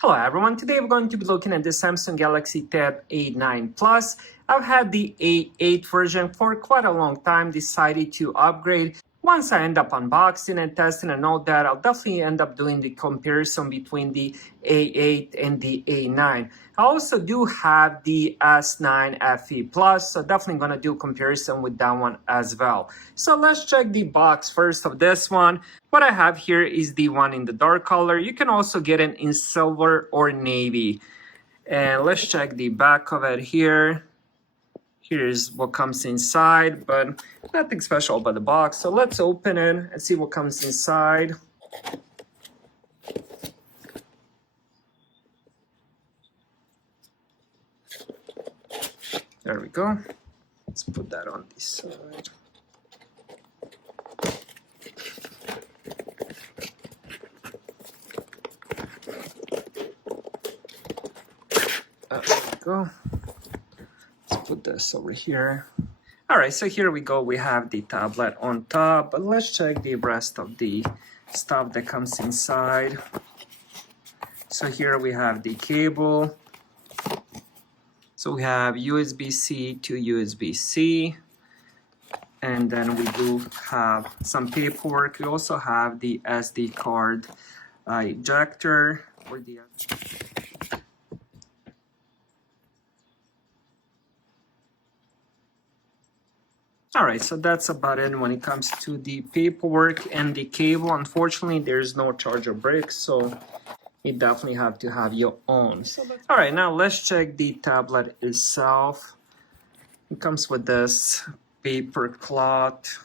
Hello everyone, today we're going to be looking at the Samsung Galaxy Tab A9 Plus. I've had the A8 version for quite a long time, decided to upgrade. Once I end up unboxing and testing and all that, I'll definitely end up doing the comparison between the A8 and the A9. I also do have the S9 FE Plus, so definitely going to do comparison with that one as well. So let's check the box first of this one. What I have here is the one in the dark color. You can also get it in silver or navy. And let's check the back of it here. Here's what comes inside, but nothing special about the box. So let's open it and see what comes inside. There we go. Let's put that on this side. There we go. Let's put this over here. All right, so here we go. We have the tablet on top, but let's check the rest of the stuff that comes inside. So here we have the cable. So we have USB-C to USB-C. And then we do have some paperwork. We also have the SD card ejector for the Alright, so that's about it when it comes to the paperwork and the cable. Unfortunately, there's no charger brick, so you definitely have to have your own. Alright, now let's check the tablet itself. It comes with this paper cloth.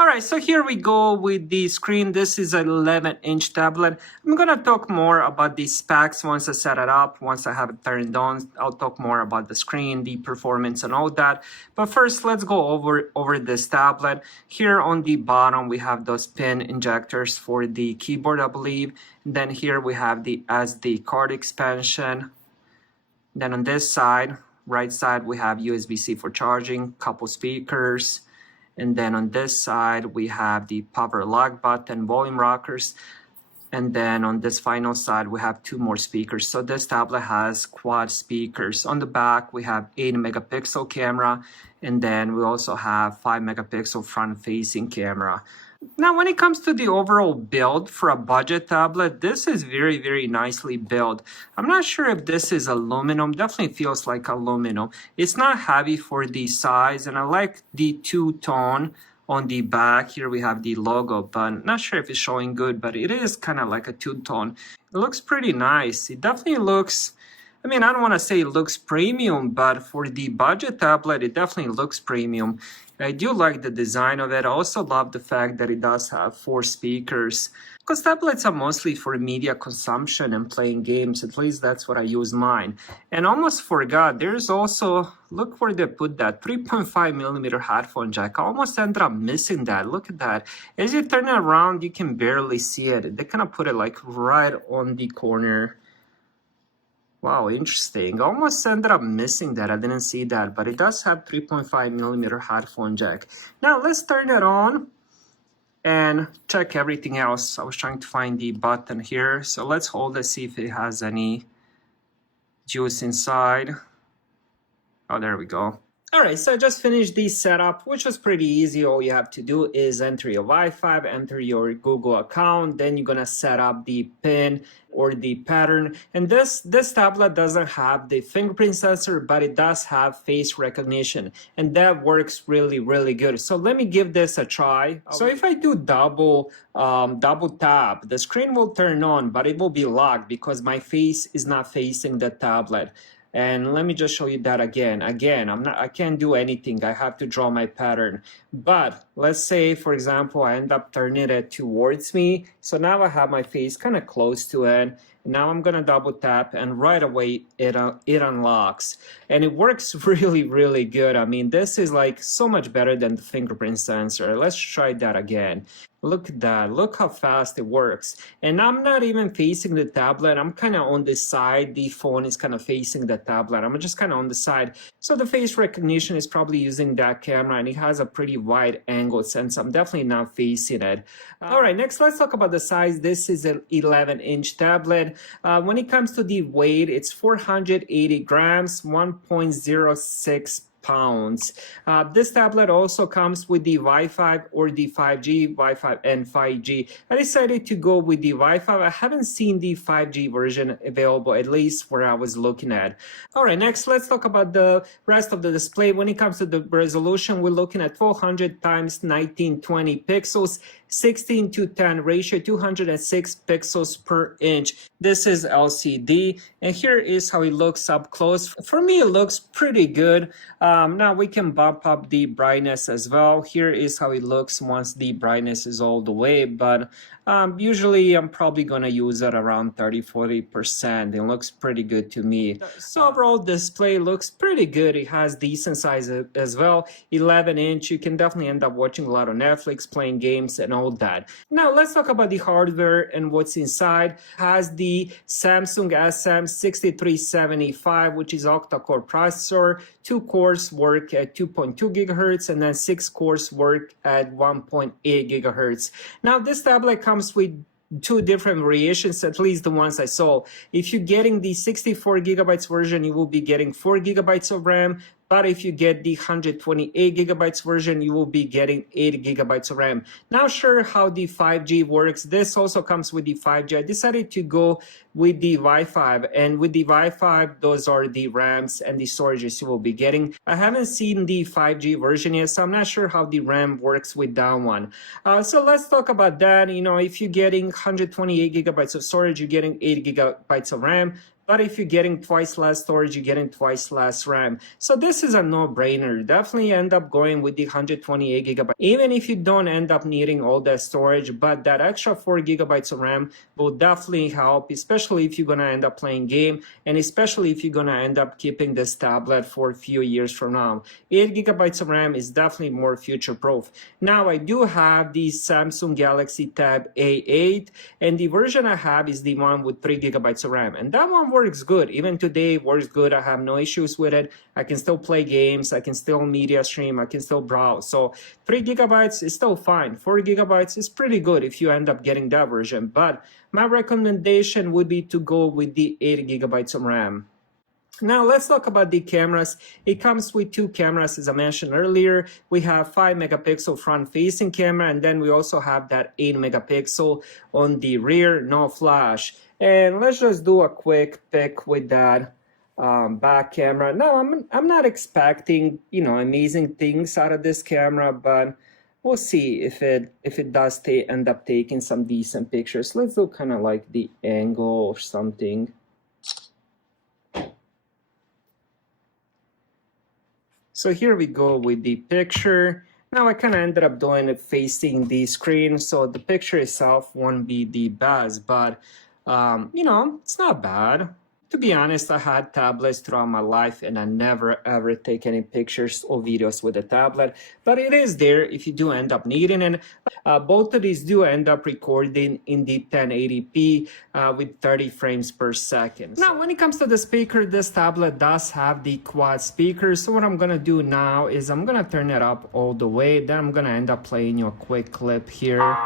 Alright, so here we go with the screen. This is an 11-inch tablet. I'm going to talk more about the specs once I set it up. Once I have it turned on, I'll talk more about the screen, the performance, and all that. But first, let's go over this tablet. Here on the bottom, we have those pin injectors for the keyboard, I believe. And then here we have the SD card expansion. Then on this side, right side, we have USB-C for charging, couple speakers. And then on this side, we have the power lock button, volume rockers. And then on this final side, we have two more speakers. So this tablet has quad speakers. On the back, we have 8-megapixel camera. And then we also have 5-megapixel front-facing camera. Now, when it comes to the overall build for a budget tablet, this is very, very nicely built. I'm not sure if this is aluminum. Definitely feels like aluminum. It's not heavy for the size, and I like the two-tone on the back. Here we have the logo, but not sure if it's showing good, but it is kind of like a two-tone. It looks pretty nice. It definitely looks... I mean, I don't want to say it looks premium, but for the budget tablet, it definitely looks premium. I do like the design of it. I also love the fact that it does have 4 speakers. Because tablets are mostly for media consumption and playing games. At least that's what I use mine. And almost forgot, there's also, look where they put that, 3.5mm headphone jack. I almost ended up missing that. Look at that. As you turn it around, you can barely see it. They kind of put it like right on the corner. Wow, interesting. I almost ended up missing that. I didn't see that, but it does have 3.5mm headphone jack. Now let's turn it on and check everything else. I was trying to find the button here. So let's hold it, see if it has any juice inside. Oh, there we go. Alright, so I just finished the setup, which was pretty easy. All you have to do is enter your Wi-Fi, enter your Google account, then you're gonna set up the pin or the pattern. And this tablet doesn't have the fingerprint sensor, but it does have face recognition, and that works really, really good. So let me give this a try. So if I do double tap, the screen will turn on, but it will be locked because my face is not facing the tablet. And let me just show you that again. I can't do anything. I have to draw my pattern. But let's say, for example, I end up turning it towards me. So now I have my face kind of close to it. Now I'm gonna double tap and right away it unlocks. And it works really, really good. I mean, this is like so much better than the fingerprint sensor. Let's try that again. Look at that. Look how fast it works. And I'm not even facing the tablet. I'm kind of on the side. The phone is kind of facing the tablet. I'm just kind of on the side. So the face recognition is probably using that camera, and it has a pretty wide angle since I'm definitely not facing it. All right, next let's talk about the size. This is an 11-inch tablet. When it comes to the weight, it's 480 grams, 1.06 pounds. This tablet also comes with the Wi-Fi or the 5G, Wi-Fi and 5G. I decided to go with the Wi-Fi. I haven't seen the 5G version available, at least where I was looking at. All right, next let's talk about the rest of the display. When it comes to the resolution, we're looking at 1200 times 1920 pixels, 16:10 ratio, 206 pixels per inch. This is LCD, and here is how it looks up close. For me, it looks pretty good. Now we can bump up the brightness as well. Here is how it looks once the brightness is all the way, but usually I'm probably gonna use it around 30-40%. It looks pretty good to me. So overall display looks pretty good. It has decent size as well. 11-inch. You can definitely end up watching a lot of Netflix, playing games and all that. Now let's talk about the hardware and what's inside. It has the Samsung SM6375, which is octa-core processor. 2 cores work at 2.2 gigahertz and then 6 cores work at 1.8 gigahertz. Now this tablet comes with 2 different variations, at least the ones I saw. If you're getting the 64 gigabytes version, you will be getting 4 gigabytes of RAM. But if you get the 128 gigabytes version, you will be getting 8 gigabytes of RAM. Not sure how the 5G works. This also comes with the 5G. I decided to go with the Wi-Fi, and with the Wi-Fi, those are the RAMs and the storages you will be getting. I haven't seen the 5G version yet, so I'm not sure how the RAM works with that one. So let's talk about that. You know, if you're getting 128 gigabytes of storage, you're getting 8 gigabytes of RAM. But if you're getting twice less storage, you're getting twice less RAM. So this is a no-brainer. Definitely end up going with the 128 gigabytes. Even if you don't end up needing all that storage, but that extra 4 gigabytes of RAM will definitely help, especially if you're going to end up playing game, and especially if you're going to end up keeping this tablet for a few years from now. 8 gigabytes of RAM is definitely more future-proof. Now, I do have the Samsung Galaxy Tab A8, and the version I have is the one with 3 gigabytes of RAM. And that one works good. Even today works good. I have no issues with it. I can still play games. I can still media stream. I can still browse. So 3 gigabytes is still fine. 4 gigabytes is pretty good if you end up getting that version. But my recommendation would be to go with the 8 gigabytes of RAM. Now let's talk about the cameras. It comes with 2 cameras, as I mentioned earlier. We have 5 megapixel front-facing camera, and then we also have that 8 megapixel on the rear, no flash. And let's just do a quick pick with that back camera. Now I'm not expecting, you know, amazing things out of this camera, but we'll see if it does end up taking some decent pictures. Let's do kind of like the angle or something. So here we go with the picture. Now I kind of ended up doing it facing the screen, so the picture itself won't be the best, but you know, it's not bad. To be honest, I had tablets throughout my life and I never ever take any pictures or videos with a tablet, but it is there if you do end up needing it. Both of these do end up recording in the 1080p with 30 frames per second. Now, when it comes to the speaker, this tablet does have the quad speaker. So what I'm gonna do now is I'm gonna turn it up all the way. Then I'm gonna end up playing you a quick clip here.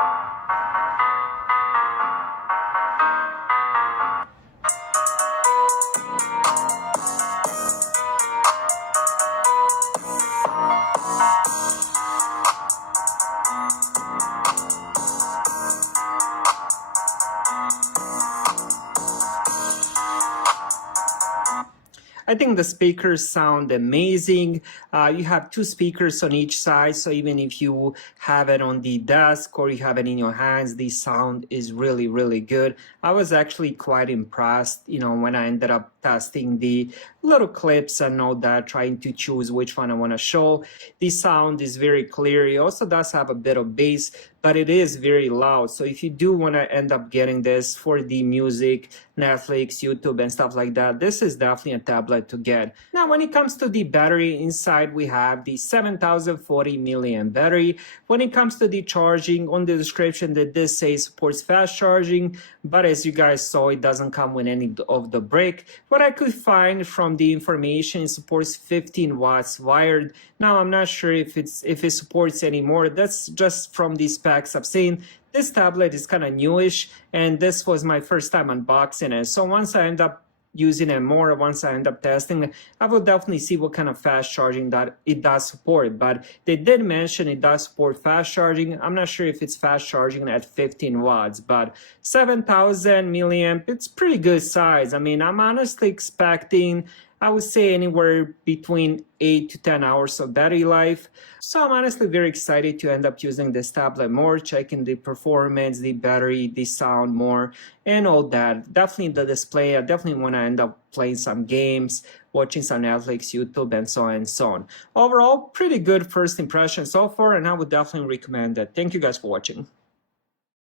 I think the speakers sound amazing. You have 2 speakers on each side, so even if you have it on the desk or you have it in your hands, the sound is really, really good. I was actually quite impressed, you know, when I ended up testing the little clips and all that, trying to choose which one I want to show. The sound is very clear. It also does have a bit of bass, but it is very loud. So if you do want to end up getting this for the music, Netflix, YouTube, and stuff like that, this is definitely a tablet to get. Now, when it comes to the battery, inside we have the 7040 milliamp battery. When it comes to the charging, on the description that this says supports fast charging, but as you guys saw, it doesn't come with any of the brick. What I could find from the information, it supports 15 watts wired. Now, I'm not sure if it supports anymore. That's just from the specs I've seen. This tablet is kind of newish, and this was my first time unboxing it. So once I end up using it more, once I end up testing, I will definitely see what kind of fast charging that it does support. But they did mention it does support fast charging. I'm not sure if it's fast charging at 15 watts, but 7000 milliamp, it's pretty good size. I mean, I'm honestly expecting, I would say, anywhere between 8 to 10 hours of battery life. So I'm honestly very excited to end up using this tablet more, checking the performance, the battery, the sound more, and all that. Definitely the display. I definitely want to end up playing some games, watching some Netflix, YouTube, and so on and so on. Overall, pretty good first impression so far, and I would definitely recommend it. Thank you guys for watching.